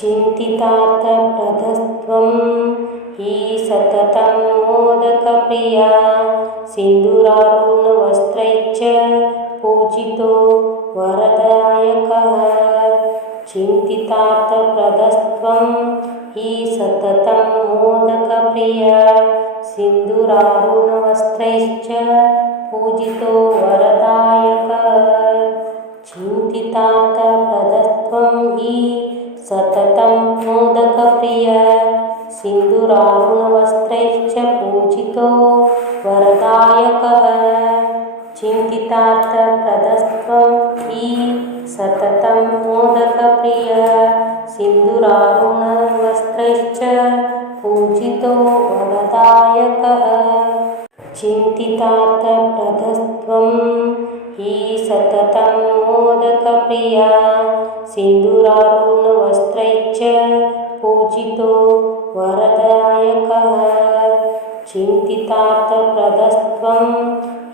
चिन्तितार्थप्रदस्त्वं हि सततं मोदकप्रिया सिन्दूरारुणवस्त्रैश्च पूजितो वरदायकः। चिन्तितार्थप्रदस्त्वं हि सततं मोदकप्रिया सिन्दूरारुणवस्त्रैश्च पूजितो वरदायकः। चिन्तितार्थप्रदस्त्वं हि सततं मोदकप्रिया सिन्दूरारुणवस्त्रैश्च पूजितो वरदायकः। चिन्तितार्थप्रदस्त्वं हि सततं मोदकप्रिया सिन्दूरारुणवस्त्रैश्च पूजितो वरदायकः। चिन्तितार्थप्रदस्त्वं हि सततं मोदकप्रिया सिन्दूरारुणवस्त्रैश्च पूजितो वरदायकः। चिन्तितार्थप्रदस्त्वं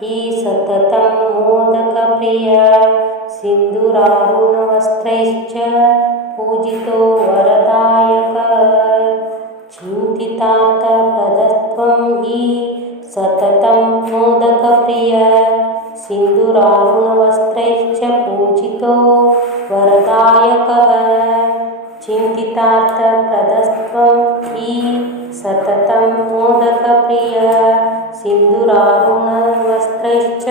हि सततं मोदकप्रिया सिन्दूरारुणवस्त्रैश्च पूजितो वरदायकः। चिन्तितार्थप्रदस्त्वं हि सततं मोदकप्रिया सिन्दूरारुणवस्त्रैश्च पूजितो वरदायकः। चिन्तितार्थप्रदस्त्वं हि सततं मोदकप्रिया सिन्दूरारुणवस्त्रैश्च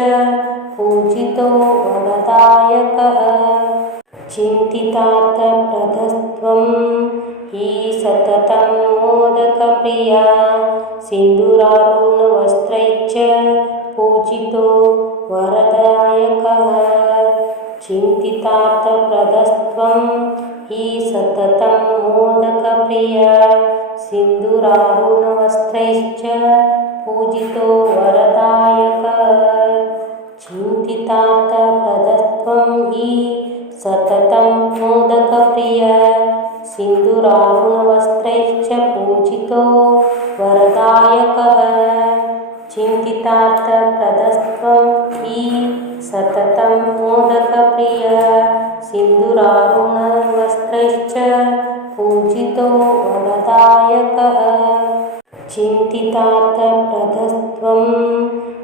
पूजितो वरदायकः। चिन्तितार्थप्रदस्त्वं हि सततं मोदकप्रिया सिन्दूरारुणवस्त्रैश्च पूजितो वरदायकः। चिन्तितार्थप्रदस्त्वं हि सततं मोदकप्रिया सिन्दूरारुणवस्त्रैश्च पूजितो वरदायकः। चिन्तितार्थप्रदस्त्वं हि सततं मोदकप्रिया सिन्दूरारुणवस्त्रैश्च पूजितो वरदायकः। चिन्तितार्थप्रदस्त्वं हि सततं मोदकप्रिया सिन्दूरारुणवस्त्रैश्च पूजितो वरदायकः। चिन्तितार्थप्रदस्त्वं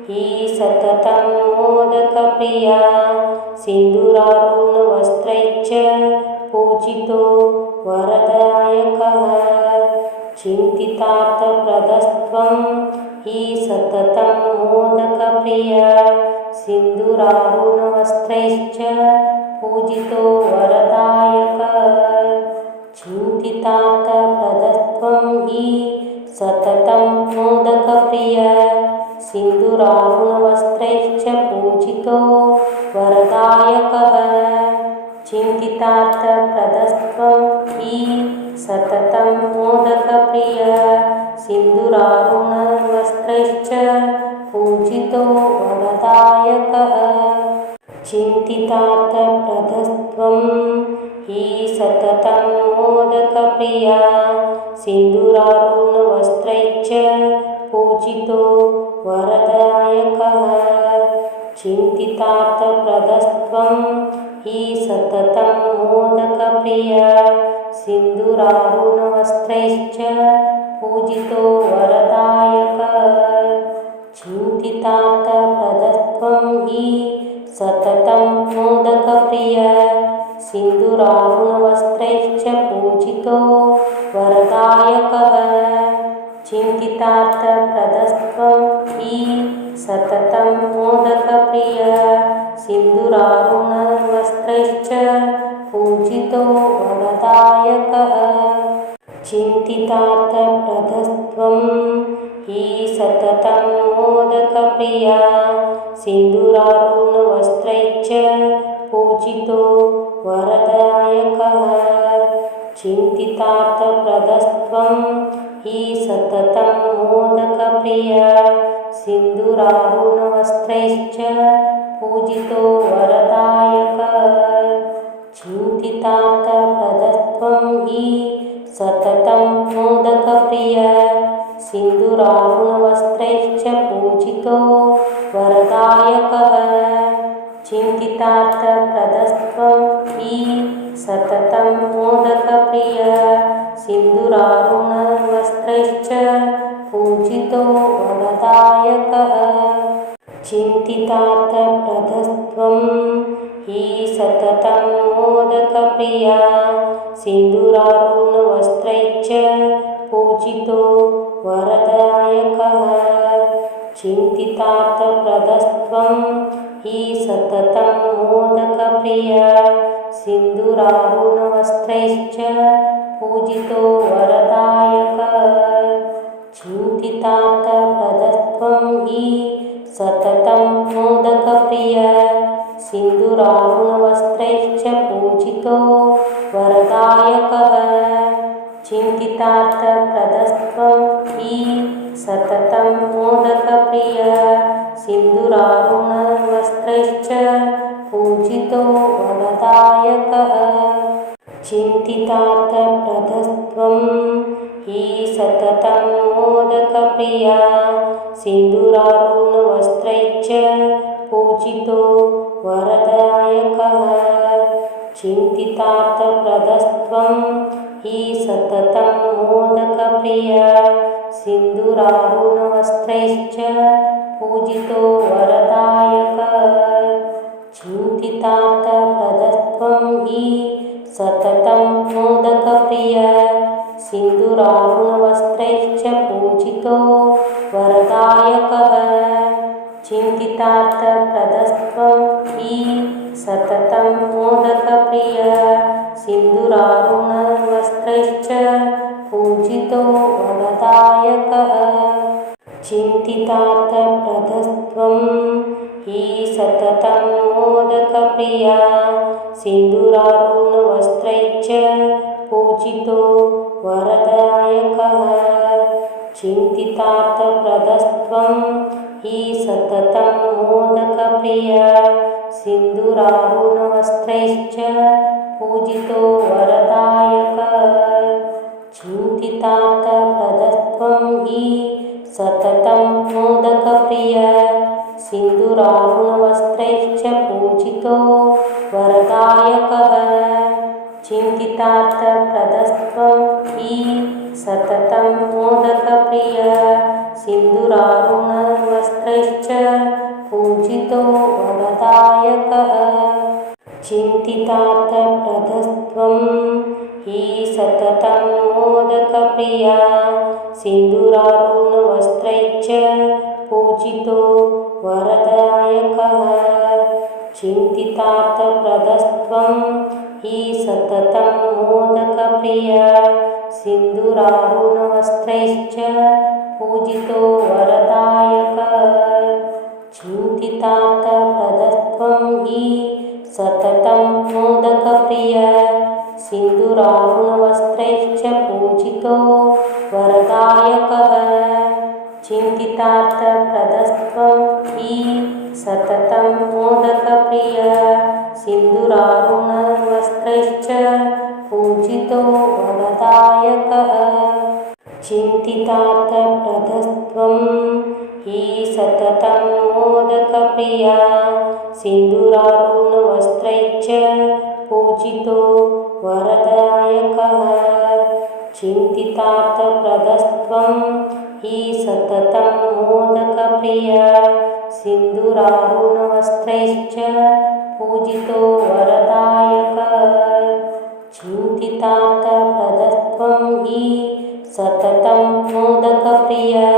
हि सततं मोदकप्रिया सिन्दूरारुणवस्त्रैश्च पूजितो वरदायकः। चिन्तितार्थप्रदस्त्वं हि सततं मोदकप्रिया सिन्दूरारुणवस्त्रैश्च पूजितो वरदायकः। चिन्तितार्थप्रदस्त्वं हि सततं मोदकप्रिया सिन्दूरारुणवस्त्रैश्च पूजितो वरदायकः। चिन्तितार्थप्रदस्त्वं हि सततं मोदकप्रिया सिन्दूरारुणवस्त्रैश्च पूजितो वरदायकः। चिन्तितार्थप्रदस्त्वं हि सततं मोदकप्रिया सिन्दूरारुणवस्त्रैश्च पूजितो वरदायकः। चिन्तितार्थप्रदस्त्वं हि सततं मोदकप्रिया सिन्दूरारुणवस्त्रैश्च पूजितो वरदायकः। चिन्तितार्थप्रदस्त्वं हि सततं मोदकप्रिया सिन्दूरारुणवस्त्रैश्च पूजितो वरदायकः। चिन्तितार्थप्रदस्त्वं हि सततं मोदकप्रिया सिन्दूरारुणवस्त्रैश्च पूजितो वरदायकः। चिन्तितार्थप्रदस्त्वं हि सततं मोदकप्रिया सिन्दूरारुणवस्त्रैश्च पूजितो वरदायकः। चिन्तितार्थप्रदस्त्वं हि सततं मोदकप्रिया सिन्दूरारुणवस्त्रैश्च पूजितो वरदायकः। चिन्तितार्थप्रदस्त्वं हि सततं मोदकप्रिया सिन्दूरारुणवस्त्रैश्च पूजितो वरदायकः। चिन्तितार्थप्रदस्त्वं हि हि सततं मोदकप्रियः सिन्दूरारुणवस्त्रैश्च पूजितो वरदायकः चिन्तितार्थप्रदस्त्वं हि सततं मोदकप्रियः सिन्दूरारुणवस्त्रैश्च पूजितो वरदायकः चिन्तितार्थप्रदस्त्वं हि सततं मोदकप्रियः सिन्दूरारुणवस्त्रैश्च पूजितो वरदायकः चिन्तितार्थप्रदस्त्वं हि सततं मोदकप्रियः सिन्दूरारुणवस्त्रैश्च पूजितो वरदायकः चिन्तितार्थप्रदस्त्वं हि सततं मोदकप्रियः सिन्दूरारुणवस्त्रैश्च पूजितो वरदायकः चिन्तितार्थप्रदस्त्वं हि सततं मोदकप्रियः सिन्दूरारुणवस्त्रैश्च पूजितो वरदायकः चिन्तितार्थप्रदस्त्वं हि सततं मोदकप्रियः सिन्दूरारुणवस्त्रैश्च पूजितो वरदायकः चिन्तितार्थप्रदस्त्वं हि सततं मोदकप्रियः सिन्दूरारुणवस्त्रैश्च पूजितो वरदायकः चिन्तितार्थप्रदस्त्वं हि सततं मोदकप्रियः सिन्दूरारुणवस्त्रैश्च पूजितो वरदायकः चिन्तितार्थप्रदस्त्वं हि सततं मोदकप्रियः सिन्दूरारुणवस्त्रैश्च पूजितो वरदायकः चिन्तितार्थप्रदस्त्वं हि सततं मोदकप्रियः सिन्दूरारुणवस्त्रैश्च पूजितो वरदायकः चिन्तितार्थप्रदस्त्वं हि सततं मोदकप्रियः सिन्दूरारुणवस्त्रैश्च पूजितो वरदायकः चिन्तितार्थप्रदस्त्वं हि सततं मोदकप्रियः सिन्दूरारुणवस्त्रैश्च पूजितो वरदायकः चिन्तितार्थप्रदस्त्वं हि सततं मोदकप्रियः सिन्दूरारुणवस्त्रैश्च पूजितो वरदायकः चिन्तितार्थप्रदस्त्वं हि सततं मोदकप्रियः सिन्दूरारुणवस्त्रैश्च पूजितो वरदायकः चिन्तितार्थप्रदस्त्वं हि सततं मोदकप्रियः सिन्दूरारुणवस्त्रैश्च पूजितो वरदायकः चिन्तितार्थप्रदस्त्वं हि सततं मोदकप्रियः सिन्दूरारुणवस्त्रैश्च पूजितो वरदायकः चिन्तितार्थप्रदस्त्वं हि सततं मोदकप्रियः सिन्दूरारुणवस्त्रैश्च पूजितो वरदायकः चिन्तितार्थप्रदस्त्वं हि सततं मोदकप्रियः सिन्दूरारुणवस्त्रैश्च पूजितो वरदायकः चिन्तितार्थप्रदस्त्वं हि सततं मोदकप्रियः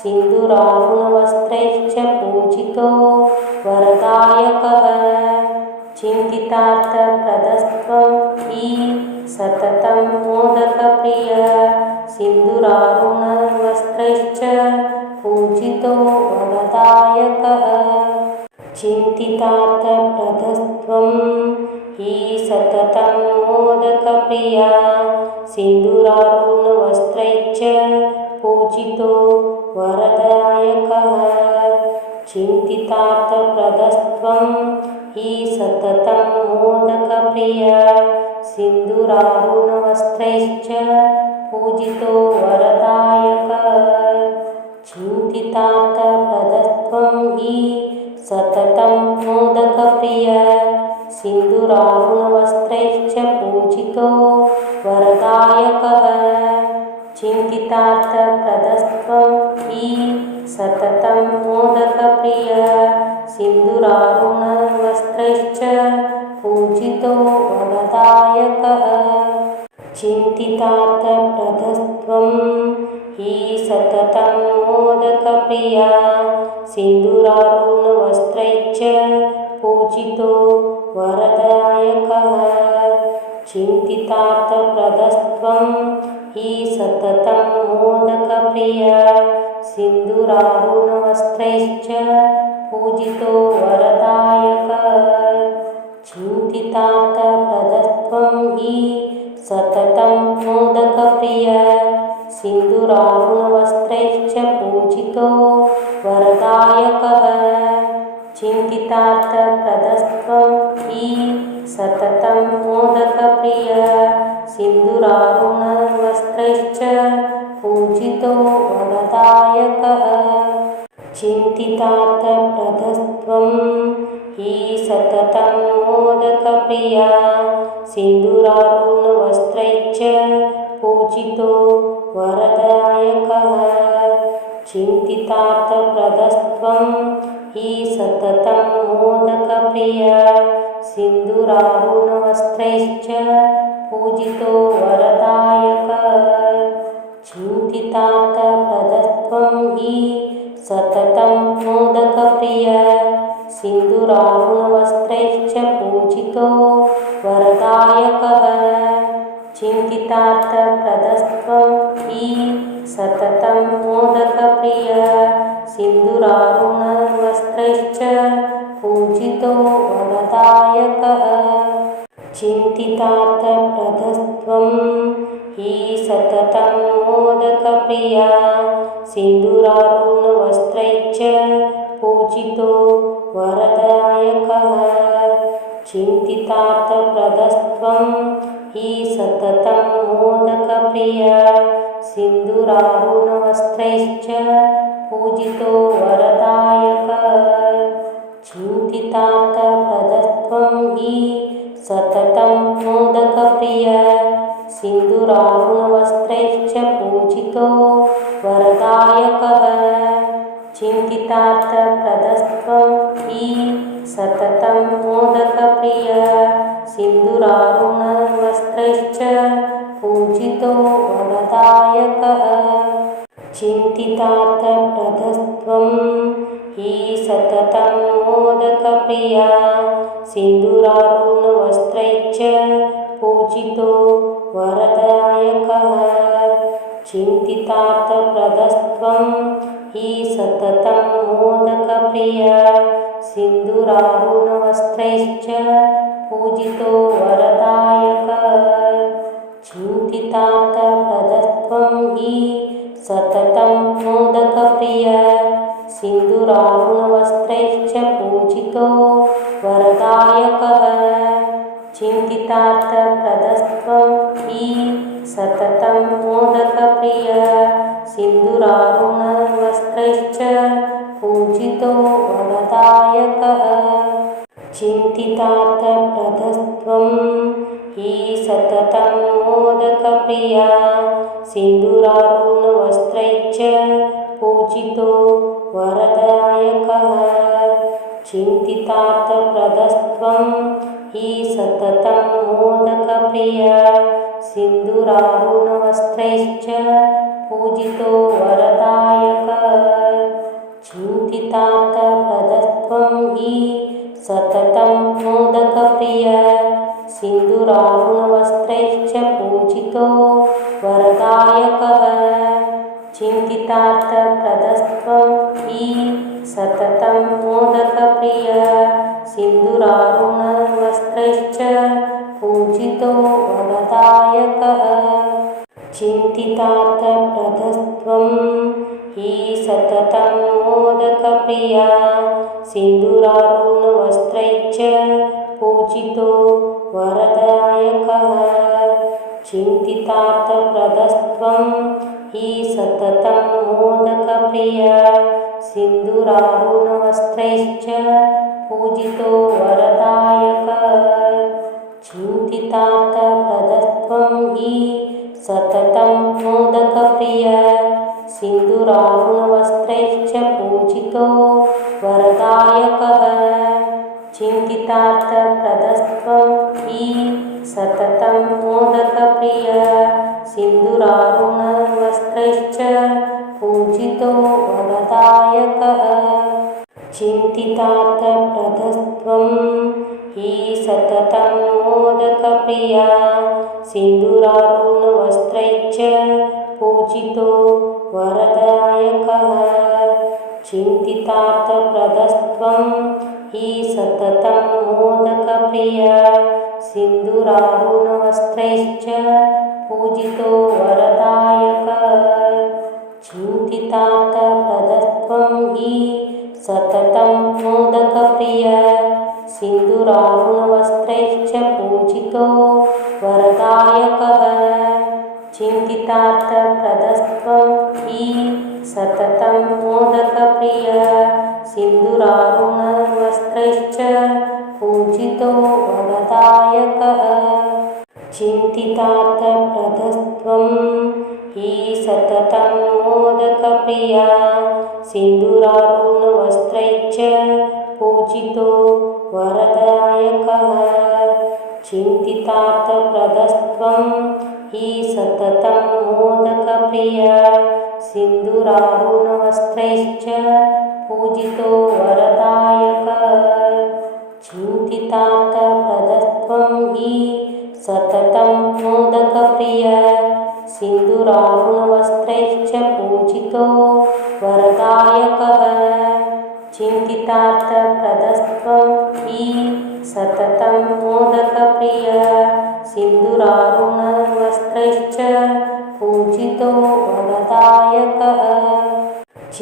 सिन्दूरारुणवस्त्रैश्च पूजितो वरदायकः चिन्तितार्थप्रदस्त्वं हि सततं मोदकप्रियः सिन्दूरारुणवस्त्रैश्च पूजितो वरदायकः चिन्तितार्थप्रदस्त्वं हि सततं मोदकप्रियः सिन्दूरारुणवस्त्रैश्च पूजितो वरदायकः चिन्तितार्थप्रदस्त्वं हि सततं मोदकप्रियः सिन्दूरारुणवस्त्रैश्च पूजितो वरदायकः चिन्तितार्थप्रदस्त्वं हि सततं मोदकप्रियः सिन्दूरारुणवस्त्रैश्च पूजितो वरदायकः चिन्तितार्थप्रदस्त्वं हि सततं मोदकप्रियः सिन्दूरारुणवस्त्रैश्च पूजितो वरदायकः चिन्तितार्थप्रदस्त्वं हि सततं मोदकप्रियः सिन्दूरारुणवस्त्रैश्च पूजितो वरदायकः चिन्तितार्थप्रदस्त्वं हि सततं मोदकप्रियः सिन्दूरारुणवस्त्रैश्च पूजितो वरदायकः चिन्तितार्थप्रदस्त्वं हि सततं मोदकप्रियः सिन्दूरारुणवस्त्रैश्च पूजितो वरदायकः चिन्तितार्थप्रदस्त्वं हि सततं मोदकप्रियः सिन्दूरारुणवस्त्रैश्च पूजितो वरदायकः चिन्तितार्थप्रदस्त्वं हि सततं मोदकप्रियः सिन्दूरारुणवस्त्रैश्च पूजितो वरदायकः चिन्तितार्थप्रदस्त्वं हि सततं मोदकप्रियः सिन्दूरारुणवस्त्रैश्च पूजितो वरदायकः चिन्तितार्थप्रदस्त्वं हि सततं मोदकप्रियः सिन्दूरारुणवस्त्रैश्च पूजितो वरदायकः चिन्तितार्थप्रदस्त्वं हि सततं मोदकप्रियः सिन्दूरारुणवस्त्रैश्च पूजितो वरदायकः चिन्तितार्थप्रदस्त्वं हि सततं मोदकप्रियः सिन्दूरारुणवस्त्रैश्च पूजितो वरदायकः चिन्तितार्थप्रदस्त्वं हि सततं मोदकप्रियः सिन्दूरारुणवस्त्रैश्च पूजितो वरदायकः चिन्तितार्थप्रदस्त्वं हि सततं मोदकप्रियः सिन्दूरारुणवस्त्रैश्च पूजितो वरदायकः चिन्तितार्थप्रदस्त्वं हि सततं मोदकप्रियः सिन्दूरारुणवस्त्रैश्च पूजितो वरदायकः चिन्तितार्थप्रदस्त्वं हि सततं मोदकप्रियः सिन्दूरारुणवस्त्रैश्च पूजितो वरदायकः चिन्तितार्थप्रदस्त्वं हि सततं मोदकप्रियः सिन्दूरारुणवस्त्रैश्च पूजितो वरदायकः चिन्तितार्थप्रदस्त्वं हि सततं मोदकप्रियः सिन्दूरारुणवस्त्रैश्च पूजितो वरदायकः चिन्तितार्थप्रदस्त्वं हि सततं मोदकप्रियः सिन्दूरारुणवस्त्रैश्च पूजितो वरदायकः चिन्तितार्थप्रदस्त्वं हि सततं मोदकप्रियः सिन्दूरारुणवस्त्रैश्च पूजितो वरदायकः चिन्तितार्थप्रदस्त्वं हि सततं मोदकप्रियः सिन्दूरारुणवस्त्रैश्च पूजितो वरदायकः चिन्तितार्थप्रदस्त्वं हि सततं मोदकप्रियः सिन्दूरारुणवस्त्रैश्च पूजितो वरदायकः चिन्तितार्थप्रदस्त्वं हि सततं मोदकप्रियः सिन्दूरारुणवस्त्रैश्च पूजितो वरदायकः चिन्तितार्थप्रदस्त्वं हि सततं मोदकप्रियः सिन्दूरारुणवस्त्रैश्च पूजितो वरदायकः चिन्तितार्थप्रदस्त्वं हि सततं मोदकप्रियः सिन्दूरारुणवस्त्रैश्च पूजितो वरदायकः चिन्तितार्थप्रदत्वं हि सततं मोदकप्रियः सिन्दूरारुणवस्त्रैश्च पूजितो वरदायकः चिन्तितार्थप्रदत्वं हि सततं मोदकप्रियः सिन्दूरारुणवस्त्रैश्च पूजितो वरदायकः चिन्तितार्थप्रदत्वं हि सततं मोदकप्रियः सिन्दूरारुणवस्त्रैश्च पूजितो वरदायकः चिन्तितार्थप्रदत्वं हि सततं मोदकप्रियः सिन्दूरारुणवस्त्रैश्च पूजितो वरदायकः चिन्तितार्थप्रदत्वं हि सततं मोदकप्रियः सिन्दूरारुणवस्त्रैश्च पूजितो वरदायकः चिन्तितार्थप्रदत्वं हि सततं मोदकप्रियः सिन्दूरारुणवस्त्रैश्च पूजितो वरदायकः चिन्तितार्थप्रदत्वं हि सततं मोदकप्रियः सिन्दूरारुणवस्त्रैश्च पूजितो वरदायकः चिन्तितार्थप्रदत्वं हि सततं मोदकप्रियः सिन्दूरारुणवस्त्रैश्च पूजितो वरदायकः चिन्तितार्थप्रदत्वं हि सततं मोदकप्रियः सिन्दूरारुणवस्त्रैश्च पूजितो वरदायकः चिन्तितार्थप्रदत्वं हि सततं मोदकप्रियः सिन्दूरारुणवस्त्रैश्च पूजितो वरदायकः चिन्तितार्थप्रदत्वं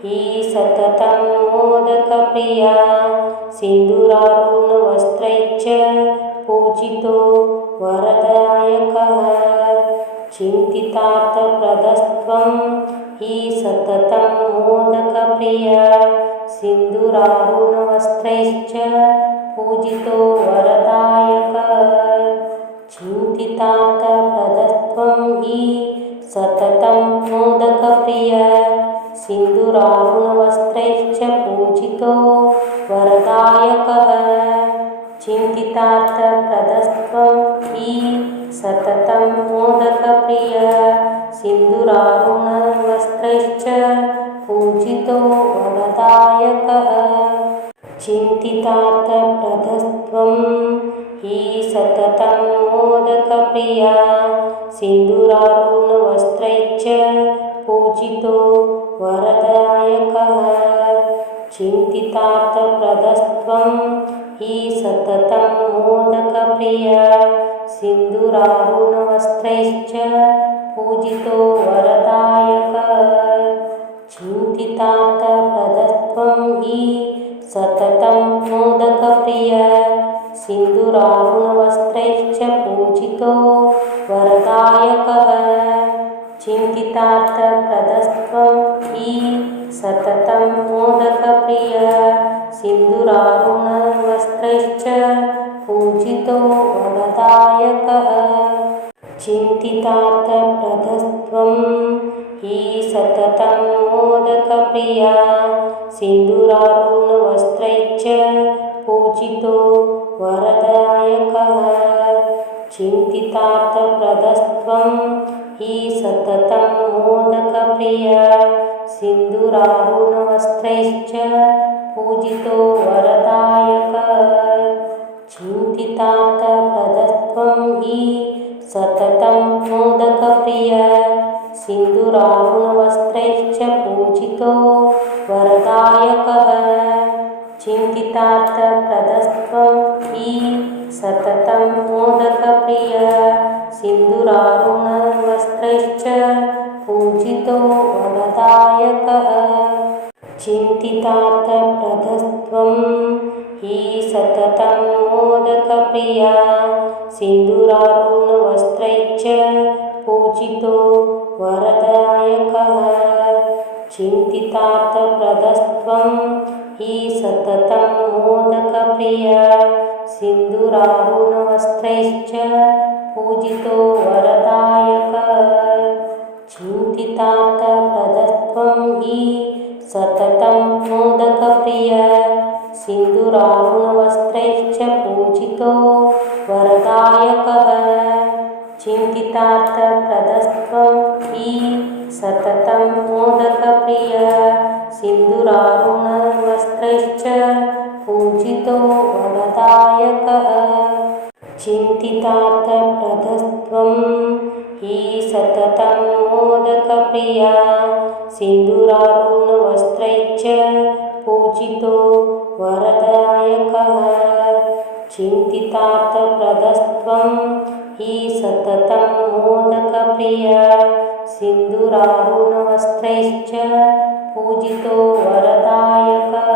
हि सततं मोदकप्रियः सिन्दूरारुणवस्त्रैश्च पूजितो वरदायकः चिन्तितार्थप्रदत्वं हि सततं मोदकप्रियः सिन्दूरारुणवस्त्रैश्च पूजितो वरदायकः चिन्तितार्थप्रदत्वं हि सततं मोदकप्रियः सिन्दूरारुणवस्त्रैश्च पूजितो वरदायकः चिन्तितार्थप्रदत्वं हि सततं मोदकप्रियः सिन्दूरारुणवस्त्रैश्च पूजितो वरदायकः चिन्तितार्थप्रदत्वं हि सततं मोदकप्रियः सिन्दूरारुणवस्त्रैश्च पूजितो वरदायकः चिन्तितार्थप्रदत्वं हि सततं मोदकप्रियः सिन्दूरारुणवस्त्रैश्च पूजितो वरदायकः चिन्तितार्थप्रदत्वं हि सततं मोदकप्रियः सिन्दूरारुणवस्त्रैश्च पूजितो वरदायकः चिन्तितार्थप्रदत्वं हि सततं मोदकप्रियः सिन्दूरारुणवस्त्रैश्च पूजितो वरदायकः चिन्तितार्थप्रदत्वं हि सततं मोदकप्रियः सिन्दूरारुणवस्त्रैश्च पूजितो वरदायकः चिन्तितार्थप्रदत्वं हि सततं मोदकप्रियः सिन्दूरारुणवस्त्रैश्च पूजितो वरदायकः चिन्तितार्थप्रदत्वं हि सततं मोदकप्रियः सिन्दूरारुणवस्त्रैश्च पूजितो वरदायकः चिन्तितार्थप्रदत्वं हि सततं मोदकप्रियः सिन्दूरारुणवस्त्रैश्च पूजितो वरदायकः चिन्तितार्थप्रदत्वं हि सततं मोदकप्रियः सिन्दूरारुणवस्त्रैश्च पूजितो वरदायकः चिन्तितार्थप्रदस्त्वं हि सततं मोदकप्रिय सिन्दूरारुणवस्त्रैश्च पूजितो वरदायकः चिन्तितार्थप्रदस्त्वं हि सततं मोदकप्रिय सिन्दूरारुणवस्त्रैश्च पूजितो वरदायकः चिन्तितार्थप्रदस्त्वं हि सततं मोदकप्रिय सिन्दूरारुणवस्त्रैश्च पूजितो वरदायकः चिन्तितार्थप्रदस्त्वं हि सततं मोदकप्रिय सिन्दूरारुणवस्त्रैश्च पूजितो वरदायकः चिन्तितार्थप्रदस्त्वं हि सततं मोदकप्रिय सिन्दूरारुणवस्त्रैश्च पूजितो वरदायकः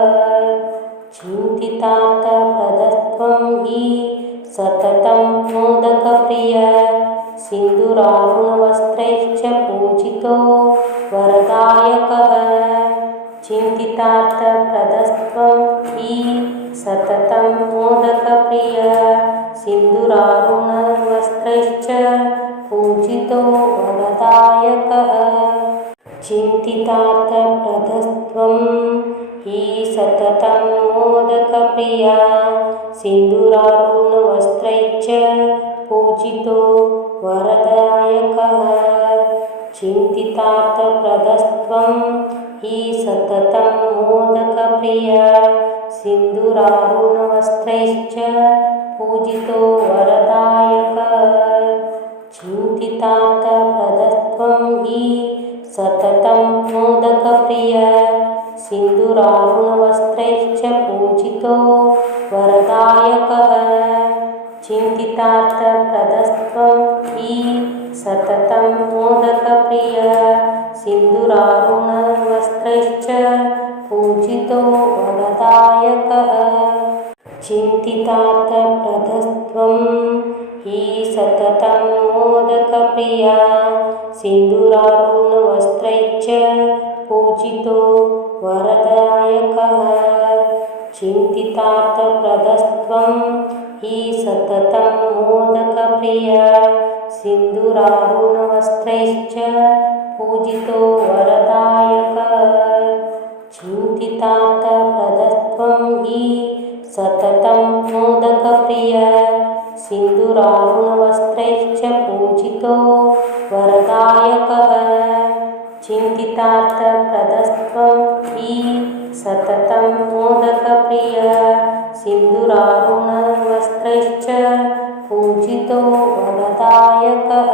चिन्तितार्थप्रदस्त्वं हि सततं मोदकप्रिय सिन्दूरारुणवस्त्रैश्च पूजितो वरदायकः चिन्तितार्थप्रदस्त्वं हि सततं मोदकप्रिय सिन्दूरारुणवस्त्रैश्च पूजितो वरदायकः चिन्तितार्थप्रदस्त्वं हि सततं मोदकप्रिय सिन्दूरारुणवस्त्रैश्च पूजितो वरदायकः चिन्तितार्थप्रदस्त्वं हि सततं मोदकप्रिय सिन्दूरारुणवस्त्रैश्च पूजितो वरदायकः चिन्तितार्थप्रदस्त्वं हि सततं मोदकप्रिय सिन्दूरारुणवस्त्रैश्च पूजितो वरदायकः चिन्तितार्थप्रदस्त्वं हि सततं मोदकप्रिय सिन्दूरारुणवस्त्रैश्च पूजितो वरदायकः चिन्तितार्थप्रदस्त्वं हि सततं मोदकप्रिय सिन्दूरारुणवस्त्रैश्च पूजितो वरदायकः चिन्तितार्थप्रदस्त्वं हि सततं मोदकप्रिय सिन्दूरारुणवस्त्रैश्च पूजितो वरदायकः चिन्तितार्थप्रदस्त्वं हि सततं मोदकप्रिय सिन्दूरारुणवस्त्रैश्च पूजितो वरदायकः चिन्तितार्थप्रदस्त्वं हि सततं मोदकप्रिय सिन्दूरारुणवस्त्रैश्च पूजितो वरदायकः।